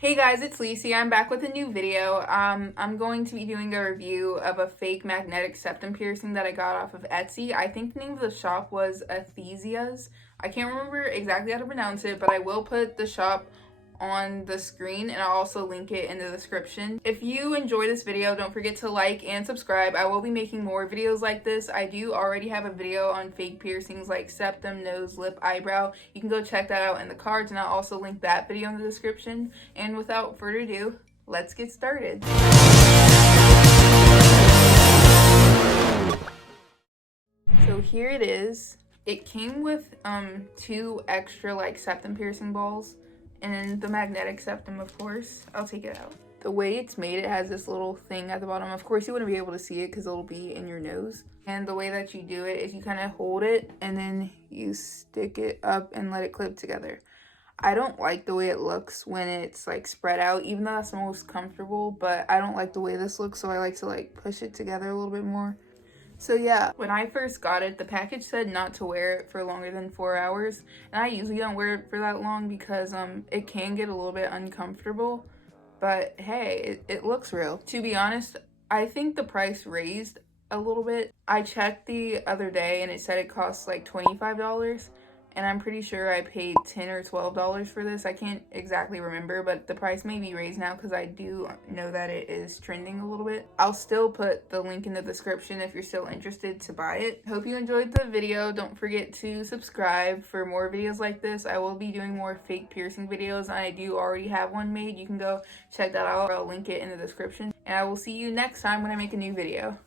Hey guys, it's Lacey. I'm back with a new video. I'm going to be doing a review of a fake magnetic septum piercing that I got off of Etsy. I think the name of the shop was Athesia's. I can't remember exactly how to pronounce it, but I will put the shop on the screen and I'll also link it in the description. If you enjoy this video, don't forget to like and subscribe. I will be making more videos like this. I do already have a video on fake piercings like septum, nose, lip, eyebrow. You can go check that out in the cards and I'll also link that video in the description. And without further ado, let's get started. So here it is. It came with two extra like septum piercing balls. And then the magnetic septum, of course. I'll take it out. The way it's made, it has this little thing at the bottom. Of course, you wouldn't be able to see it because it'll be in your nose. And the way that you do it is you kind of hold it and then you stick it up and let it clip together. I don't like the way it looks when it's like spread out, even though that's the most comfortable, but I don't like the way this looks, so I like to like push it together a little bit more. So yeah, when I first got it, the package said not to wear it for longer than 4 hours. And I usually don't wear it for that long because it can get a little bit uncomfortable. But hey, it looks real. To be honest, I think the price raised a little bit. I checked the other day and it said it costs like $25. And I'm pretty sure I paid $10 or $12 for this. I can't exactly remember, but the price may be raised now because I do know that it is trending a little bit. I'll still put the link in the description if you're still interested to buy it. Hope you enjoyed the video. Don't forget to subscribe for more videos like this. I will be doing more fake piercing videos, and I do already have one made. You can go check that out. I'll link it in the description. And I will see you next time when I make a new video.